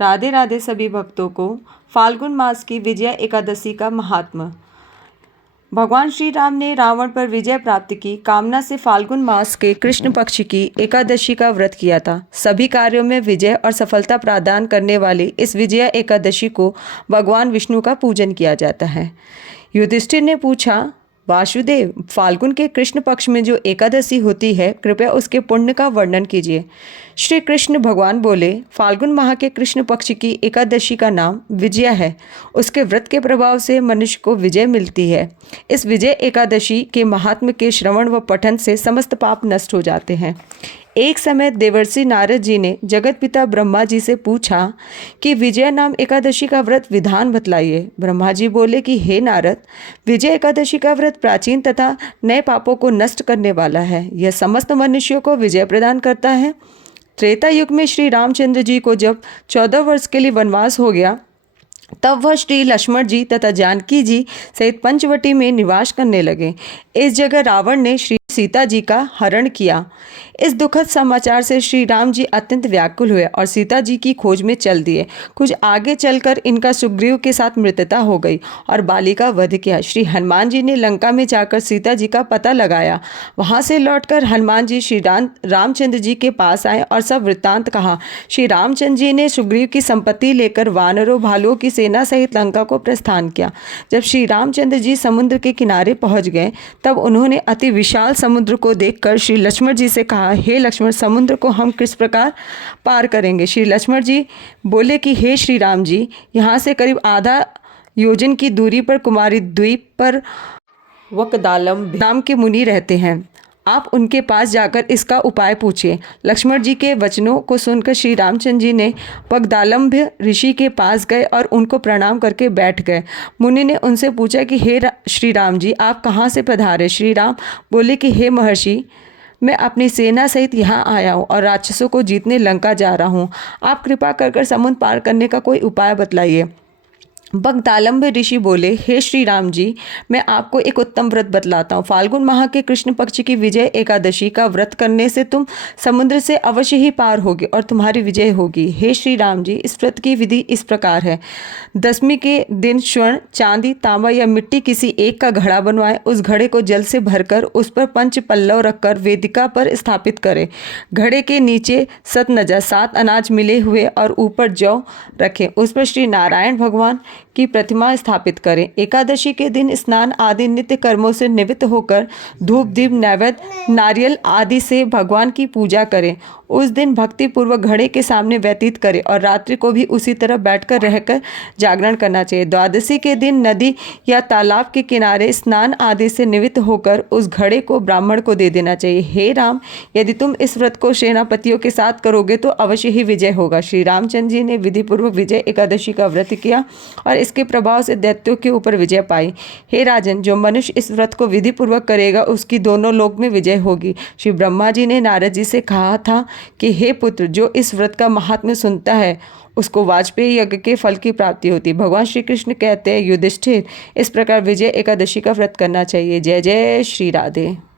राधे राधे सभी भक्तों को। फाल्गुन मास की विजया एकादशी का महात्म्य। भगवान श्री राम ने रावण पर विजय प्राप्त की कामना से फाल्गुन मास के कृष्ण पक्ष की एकादशी का व्रत किया था। सभी कार्यों में विजय और सफलता प्रदान करने वाली इस विजया एकादशी को भगवान विष्णु का पूजन किया जाता है। युधिष्ठिर ने पूछा, वासुदेव, फाल्गुन के कृष्ण पक्ष में जो एकादशी होती है, कृपया उसके पुण्य का वर्णन कीजिए। श्री कृष्ण भगवान बोले, फाल्गुन माह के कृष्ण पक्ष की एकादशी का नाम विजया है। उसके व्रत के प्रभाव से मनुष्य को विजय मिलती है। इस विजय एकादशी के महात्म्य के श्रवण व पठन से समस्त पाप नष्ट हो जाते हैं। एक समय देवर्षि नारद जी ने जगत पिता ब्रह्मा जी से पूछा कि विजय नाम एकादशी का व्रत विधान बतलाइए। ब्रह्मा जी बोले कि हे नारद, विजय एकादशी का व्रत प्राचीन तथा नए पापों को नष्ट करने वाला है। यह समस्त मनुष्यों को विजय प्रदान करता है। त्रेता युग में श्री रामचंद्र जी को जब 14 वर्ष के लिए वनवास हो गया, तब वह श्री लक्ष्मण जी तथा जानकी जी सहित पंचवटी में निवास करने लगे। इस जगह रावण ने श्री सीता जी का हरण किया। इस दुखद समाचार से श्री राम जी अत्यंत व्याकुल हुए और सीता जी की खोज में चल दिए। कुछ आगे चलकर इनका सुग्रीव के साथ मृत्यता हो गई और बाली का वध किया। श्री हनुमान जी ने लंका में जाकर सीता जी का पता लगाया। वहां से लौटकर हनुमान जी श्री रामचंद्र जी के पास आए और सब वृत्तांत कहा। श्री रामचंद्र जी ने सुग्रीव की संपत्ति लेकर वानरों भालुओं की सेना सहित लंका को प्रस्थान किया। जब श्री रामचंद्र जी समुद्र के किनारे पहुंच गए, तब उन्होंने अति विशाल समुद्र को देखकर श्री लक्ष्मण जी से कहा, हे लक्ष्मण, समुद्र को हम किस प्रकार पार करेंगे? श्री लक्ष्मण जी बोले कि हे श्री राम जी, यहाँ से करीब आधा योजन की दूरी पर कुमारी द्वीप पर वकदालम नाम के मुनि रहते हैं। आप उनके पास जाकर इसका उपाय पूछिए। लक्ष्मण जी के वचनों को सुनकर श्री रामचंद्र जी ने वकदालम्भ ऋषि के पास गए और उनको प्रणाम करके बैठ गए। मुनि ने उनसे पूछा कि हे श्री राम जी, आप कहाँ से पधारे? श्री राम बोले कि हे महर्षि, मैं अपनी सेना सहित यहाँ आया हूँ और राक्षसों को जीतने लंका जा रहा हूँ। आप कृपा कर समुद्र पार करने का कोई उपाय बतलाइए। वकदालम्भ ऋषि बोले, हे श्री राम जी, मैं आपको एक उत्तम व्रत बतलाता हूँ। फाल्गुन माह के कृष्ण पक्ष की विजय एकादशी का व्रत करने से तुम समुद्र से अवश्य ही पार होगे और तुम्हारी विजय होगी। हे श्री राम जी, इस व्रत की विधि इस प्रकार है। दशमी के दिन स्वर्ण, चांदी, तांबा या मिट्टी किसी एक का घड़ा बनवाएं। उस घड़े को जल से भरकर उस पर 5 पल्लव रखकर वेदिका पर स्थापित करें। घड़े के नीचे सतनजा 7 अनाज मिले हुए और ऊपर जौ रखें। उस पर श्री नारायण भगवान की प्रतिमा स्थापित करें। एकादशी के दिन स्नान आदि नित्य कर्मों से निवृत्त होकर धूप दीप नैवेद्य नारियल आदि से भगवान की पूजा करें। उस दिन भक्ति पूर्वक घड़े के सामने व्यतीत करें और रात्रि को भी उसी तरह बैठकर रहकर जागरण करना चाहिए। द्वादशी के दिन नदी या तालाब के किनारे स्नान आदि से निवृत्त होकर उस घड़े को ब्राह्मण को दे देना चाहिए। हे राम, यदि तुम इस व्रत को सेनापतियों के साथ करोगे तो अवश्य ही विजय होगा। श्री रामचंद्र जी ने विधि पूर्वक विजय एकादशी का व्रत किया और इसके प्रभाव से दैत्यों के ऊपर विजय पाई। हे राजन, जो मनुष्य इस व्रत को विधि पूर्वक करेगा उसकी दोनों लोक में विजय होगी। श्री ब्रह्मा जी ने नारद जी से कहा था कि हे पुत्र, जो इस व्रत का महात्म्य सुनता है उसको वाजपेयी यज्ञ के फल की प्राप्ति होती है। भगवान श्री कृष्ण कहते हैं, युधिष्ठिर, इस प्रकार विजय एकादशी का व्रत करना चाहिए। जय जय श्री राधे।